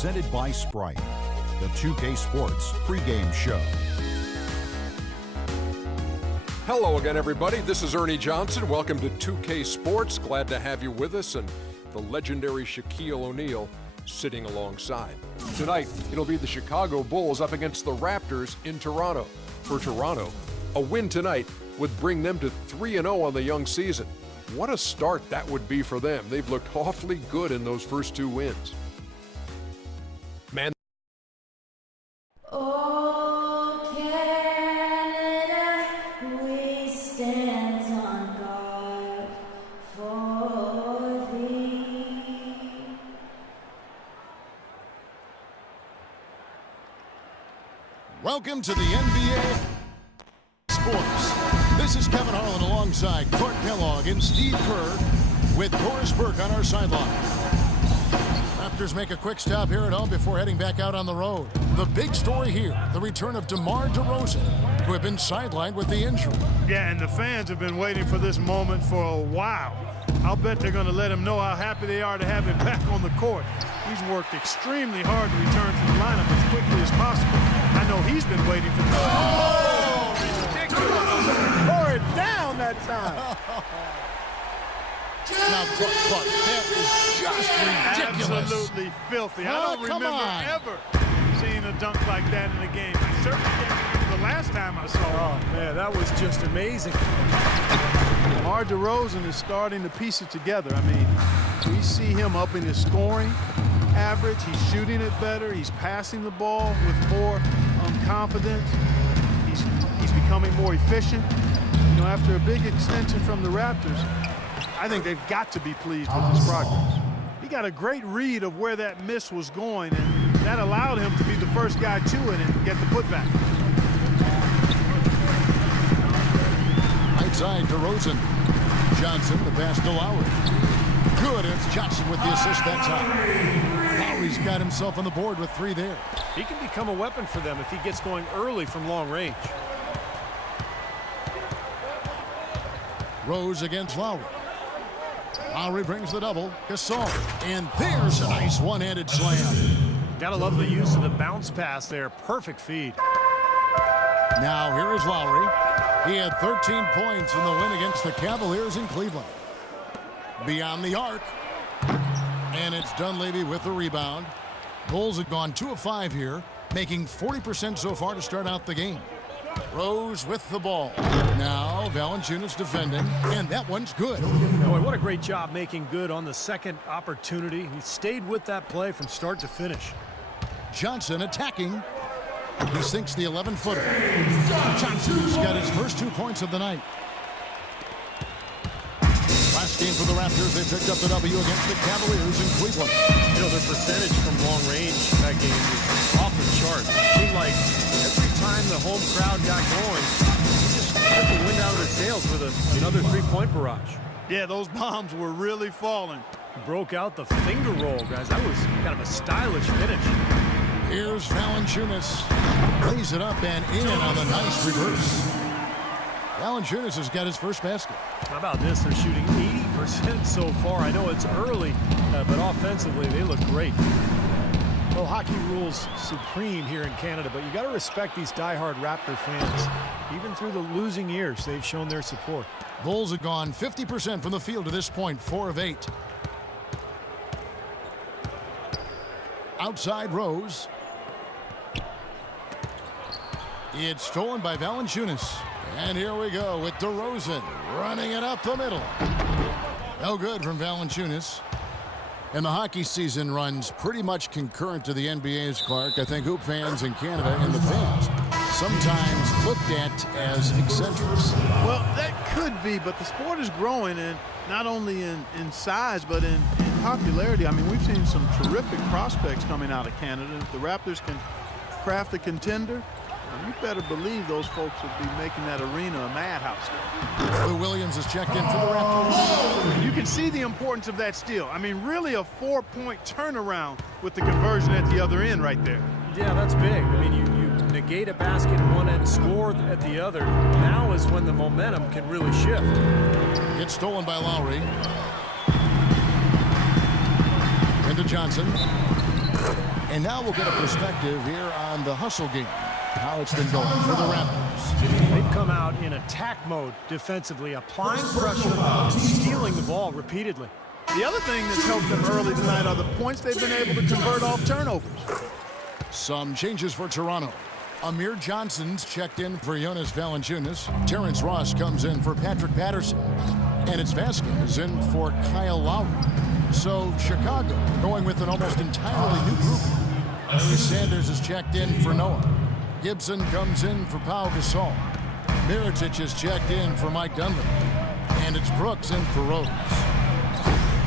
presented by Sprite, the 2K Sports pregame show. Hello again, everybody. This is Ernie Johnson. Welcome to 2K Sports. Glad to have you with us, and the legendary Shaquille O'Neal sitting alongside. Tonight, it'll be the Chicago Bulls up against the Raptors in Toronto. For Toronto, a win tonight would bring them to 3-0 on the young season. What a start that would be for them. They've looked awfully good in those first two wins. Man. Oh, Canada, we stand on guard for thee. Welcome to the NBA Sports. This is Kevin Harlan alongside Clark Kellogg and Steve Kerr with Boris Burke on our sideline. Raptors make a quick stop here at home before heading back out on the road. The big story here, the return of DeMar DeRozan, who had been sidelined with the injury. Yeah, and the fans have been waiting for this moment for a while. I'll bet they're going to let him know how happy they are to have him back on the court. He's worked extremely hard to return to the lineup as quickly as possible. I know he's been waiting for this. Oh, ridiculous. Tore it down that time. Now, Clark, that is just ridiculous. Absolutely filthy. Oh, I don't remember ever seeing a dunk like that in a game. I certainly can't remember the last time I saw it. Oh, man, that was just amazing. DeMar DeRozan is starting to piece it together. I mean, we see him upping his scoring average. He's shooting it better. He's passing the ball with more confidence. He's becoming more efficient. You know, after a big extension from the Raptors, I think they've got to be pleased with his progress. He got a great read of where that miss was going, and that allowed him to be the first guy to it and get the putback. Right side, DeRozan. Johnson, the pass to Lowry. Good, and it's Johnson with the assist that time. Lowry's got himself on the board with 3 there. He can become a weapon for them if he gets going early from long range. Rose against Lowry. Lowry brings the double. Gasol. And there's a nice one-handed slam. Gotta love the use of the bounce pass there. Perfect feed. Now here is Lowry. He had 13 points in the win against the Cavaliers in Cleveland. Beyond the arc. And it's Dunleavy with the rebound. Bulls have gone 2 of 5 here, making 40% so far to start out the game. Rose with the ball. Now Valanciunas defending, and that one's good. Boy, what a great job making good on the second opportunity. He stayed with that play from start to finish. Johnson attacking. He sinks the 11-footer. Johnson's got his first 2 points of the night. Last game for the Raptors, they picked up the W against the Cavaliers in Cleveland. You know, their percentage from long range that game was off the chart. It seemed like every time the home crowd got going, he just took the wind out of their sails with another 3-point barrage. Yeah, those bombs were really falling. Broke out the finger roll, guys. That was kind of a stylish finish. Here's Valanciunas. Lays it up and in on the nice reverse. Valanciunas has got his first basket. How about this? They're shooting 80% so far. I know it's early, but offensively they look great. Well, hockey rules supreme here in Canada, but you got to respect these diehard Raptor fans. Even through the losing years, they've shown their support. Bulls have gone 50% from the field to this point, 4 of 8. Outside Rose. It's stolen by Valanciunas. And here we go with DeRozan running it up the middle. No good from Valanciunas. And the hockey season runs pretty much concurrent to the NBA's, Clark. I think hoop fans in Canada in the past sometimes looked at as eccentrics. Well, that could be, but the sport is growing, and not only in size, but in popularity. I mean, we've seen some terrific prospects coming out of Canada. If the Raptors can craft a contender, you better believe those folks would be making that arena a madhouse. Lou Williams has checked in for the Raptors. You can see the importance of that steal. I mean, really a 4-point turnaround with the conversion at the other end right there. Yeah, that's big. I mean, you negate a basket at one end, score at the other. Now is when the momentum can really shift. It's stolen by Lowry. Into Johnson. And now we'll get a perspective here on the hustle game, how it's been going for the Raptors. They've come out in attack mode defensively, applying pressure and stealing the ball repeatedly. The other thing that's helped them early tonight are the points they've been able to convert off turnovers. Some changes for Toronto. Amir Johnson's checked in for Jonas Valanciunas. Terrence Ross comes in for Patrick Patterson. And it's Vasquez in for Kyle Lowry. So Chicago going with an almost entirely new group. Sanders is checked in for Noah. Gibson comes in for Pau Gasol. Mirotic is checked in for Mike Dunleavy. And it's Brooks in for Rose.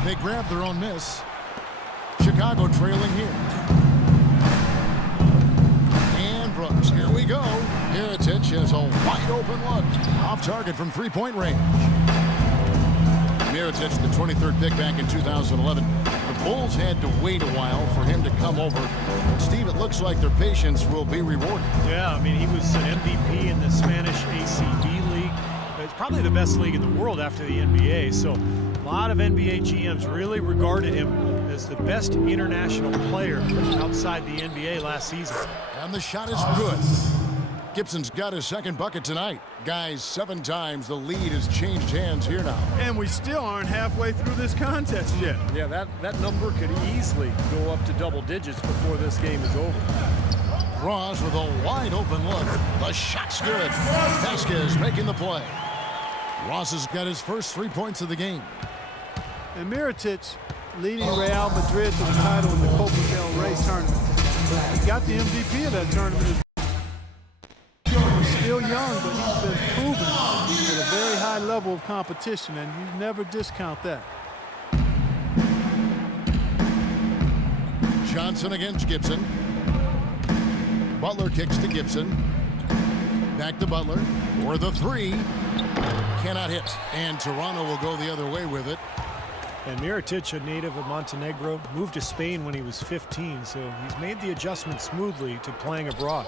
They grab their own miss. Chicago trailing here. And Brooks, here we go. Mirotic has a wide open look. Off target from three-point range. Mirotic, the 23rd pick back in 2011. The Bulls had to wait a while for him to come over. But Steve, it looks like their patience will be rewarded. Yeah, I mean, he was an MVP in the Spanish ACB league. It's probably the best league in the world after the NBA. So a lot of NBA GMs really regarded him as the best international player outside the NBA last season. And the shot is good. Gibson's got his second bucket tonight. Guys, 7 times the lead has changed hands here now. And we still aren't halfway through this contest yet. Yeah, that number could easily go up to double digits before this game is over. Ross with a wide open look. The shot's good. Vasquez making the play. Ross has got his first 3 points of the game. And Mirotic leading Real Madrid to the title in the Copa del Rey tournament. He got the MVP of that tournament. Still young, but he's been proven at a very high level of competition, and you never discount that. Johnson against Gibson. Butler kicks to Gibson. Back to Butler for the 3. Cannot hit. And Toronto will go the other way with it. And Mirotic, a native of Montenegro, moved to Spain when he was 15, so he's made the adjustment smoothly to playing abroad.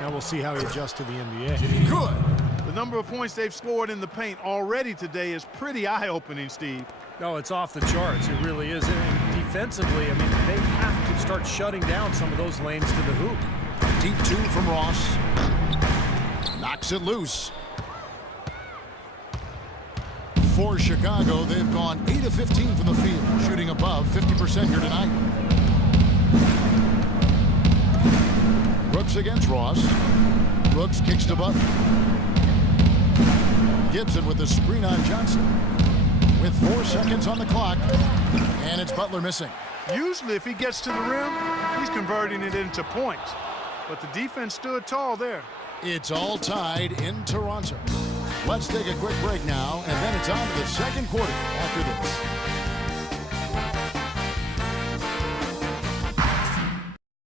Now we'll see how he adjusts to the NBA. Good. The number of points they've scored in the paint already today is pretty eye-opening, Steve. No, it's off the charts. It really is. And defensively, I mean, they have to start shutting down some of those lanes to the hoop. Deep 2 from Ross. Knocks it loose. For Chicago, they've gone 8 of 15 from the field, shooting above 50% here tonight. Brooks against Ross. Brooks kicks to Butler. Gibson with the screen on Johnson. With 4 seconds on the clock. And it's Butler missing. Usually if he gets to the rim, he's converting it into points. But the defense stood tall there. It's all tied in Toronto. Let's take a quick break now, and then it's on to the second quarter after this.